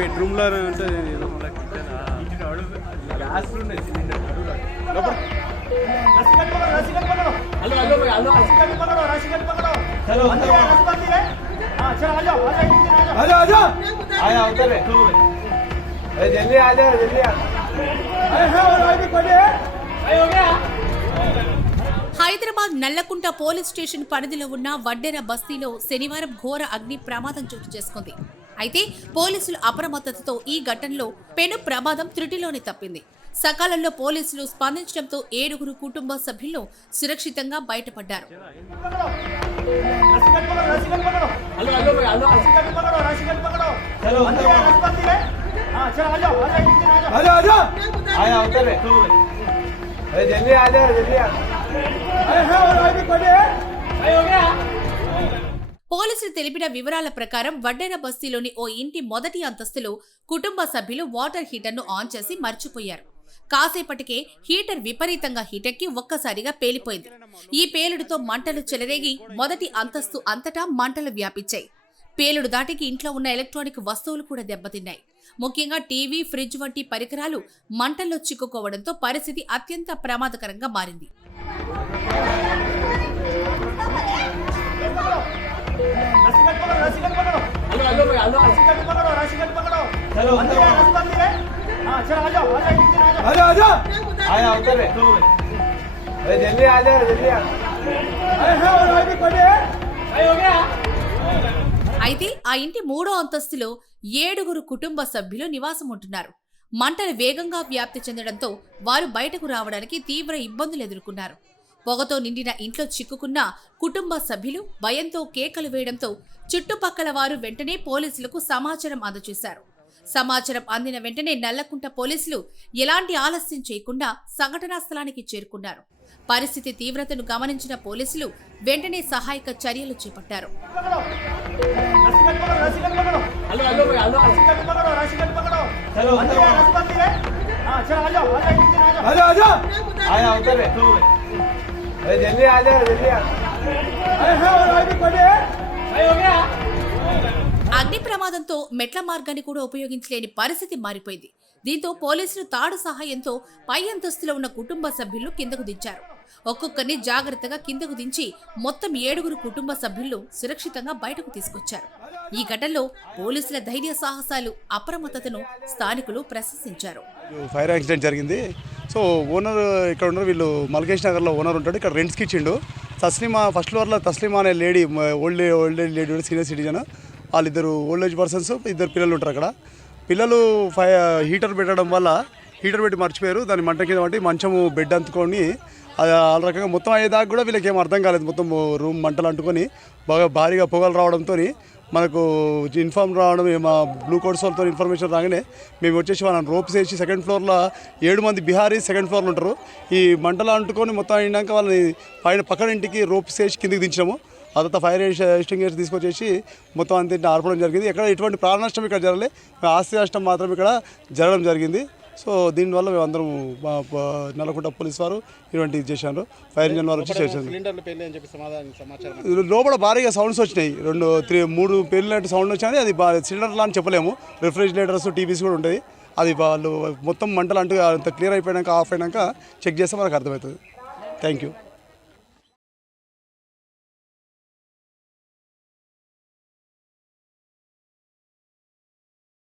బెడ్రూమ్లో ఉంటుంది గ్యాస్ जल्दी आ जाओ जल्दी హైదరాబాద్ నల్లకుంట పోలీస్ స్టేషన్ పరిధిలో ఉన్న వడ్డెర బస్తీలో శనివారం ఘోర అగ్ని ప్రమాదం చోటు చేసుకుంది. అయితే పోలీసుల అప్రమత్తతతో ఈ ఘటనలో పెను ప్రమాదం త్రుటిలోనే తప్పింది. సకాలంలో పోలీసులు స్పందించడంతో 7 కుటుంబ సభ్యులు సురక్షితంగా బయటపడ్డారు. जल्दी आ जाओ जल्दी పోలీసులు తెలిపిన వివరాల ప్రకారం వడ్డెర బస్తీలోని ఓ ఇంటి మొదటి అంతస్తులో కుటుంబ సభ్యులు వాటర్ హీటర్ను ఆన్ చేసి మర్చిపోయారు. కాసేపటికే హీటర్ విపరీతంగా హీటెక్కి ఒక్కసారిగా పేలిపోయింది. ఈ పేలుడుతో మంటలు చెలరేగి మొదటి అంతస్తు అంతటా మంటలు వ్యాపించాయి. పేలుడు దాటికి ఇంట్లో ఉన్న ఎలక్ట్రానిక్ వస్తువులు కూడా దెబ్బతిన్నాయి. ముఖ్యంగా టీవీ, ఫ్రిడ్జ్ వంటి పరికరాలు మంటల్లో చిక్కుకోవడంతో పరిస్థితి అత్యంత ప్రమాదకరంగా మారింది. जल्दी आ जाओ जल्दी అయితే ఆ ఇంటి 3వ అంతస్తులో 7 కుటుంబ సభ్యులు నివాసం ఉంటున్నారు. మంటలు వేగంగా వ్యాప్తి చెందడంతో వారు బయటకు రావడానికి తీవ్ర ఇబ్బందులు ఎదుర్కొన్నారు. పొగతో నిండిన ఇంట్లో చిక్కుకున్న కుటుంబ సభ్యులు భయంతో కేకలు వేయడంతో చుట్టుపక్కల వారు వెంటనే పోలీసులకు సమాచారం అందజేశారు. సమాచారం అందిన వెంటనే నల్లకుంట పోలీసులు ఎలాంటి ఆలస్యం చేయకుండా సంఘటనా స్థలానికి చేరుకున్నారు. పరిస్థితి తీవ్రతను గమనించిన పోలీసులు వెంటనే సహాయక చర్యలు చేపట్టారు. जल्दी आ जाओ जल्दी అగ్ని ప్రమాదంతో మెట్ల మార్గాన్ని కూడా ఉపయోగించలేని పరిస్థితి మారిపోయింది. దీంతో పోలీసులు తాడు సహాయంతో పై అంతస్తులో ఉన్న కుటుంబ సభ్యులను కిందకు దించారు. ఒక్కొక్కరిని జాగ్రత్తగా కిందకు దించి మొత్తం 7 కుటుంబ సభ్యులు సురక్షితంగా బయటకు తీసుకొచ్చారు. ఈ ఘటనలో పోలీసుల ధైర్య సాహసాలు, అప్రమత్తతను స్థానికులు ప్రశంసించారు. ఫైర్ యాక్సిడెంట్ జరిగింది. సో ఓనర్ ఇక్కడ ఉన్నారు, వీళ్ళు మల్కేష్ నగర్లో ఓనర్ ఉంటాడు. ఇక్కడ రెంట్స్కి ఇచ్చిండు. తస్లీమా ఫస్ట్ ఫ్లోర్లో తస్లీమా అనే lady, old lady, senior citizen, వాళ్ళిద్దరు ఓల్డ్ ఏజ్ పర్సన్స్, 2 పిల్లలు ఉంటారు. అక్కడ పిల్లలు హీటర్ పెట్టడం వల్ల హీటర్ పెట్టి మర్చిపోయారు. దాని మంట కింద బట్టి మంచము బెడ్ అంటుకొని అది ఆ రకంగా మొత్తం అయ్యేదాకా కూడా వీళ్ళకి ఏం అర్థం కాలేదు. మొత్తం రూమ్ మంటలు అంటుకొని బాగా భారీగా పొగలు రావడంతో మనకు ఇన్ఫార్మ్ రావడం, మా బ్లూ కోడ్స్ వాళ్ళతో ఇన్ఫర్మేషన్ రాగానే మేము వచ్చేసి వాళ్ళని రోప్స్ వేసి 2nd ఫ్లోర్లో 7 మంది బిహారీస్ 2nd ఫ్లోర్లో ఉంటారు. ఈ మంటలు అంటుకొని మొత్తం అయినాక వాళ్ళని పక్కన ఇంటికి రోప్స్ వేసి కిందికి దించాము. ఆ తర్వాత ఫైర్ ఎక్స్టింగ్విషర్ తీసుకొచ్చేసి మొత్తం అంతా ఆర్పడం జరిగింది. ఎక్కడ ఎటువంటి ప్రాణ నష్టం ఇక్కడ జరగలేదు, ఆస్తి నష్టం మాత్రం ఇక్కడ జరగడం జరిగింది. సో దీనివల్ల మేము అందరం నల్లకుంట పోలీస్ వారు ఇటువంటి చేశారు. ఫైర్ ఇంజన్ వారు వచ్చి చేశారు. లోపల భారీగా సౌండ్స్ వచ్చినాయి. 3 పేలినట్టు సౌండ్ వచ్చినాయి. అది సిలిండర్లా అని చెప్పలేము. రిఫ్రిజిరేటర్స్, టీవీస్ కూడా ఉంటుంది. అది వాళ్ళు మొత్తం మంటలు అంటూ అంత క్లియర్ అయిపోయాక, ఆఫ్ అయినాక చెక్ చేస్తే మనకు అర్థమవుతుంది. Thank you.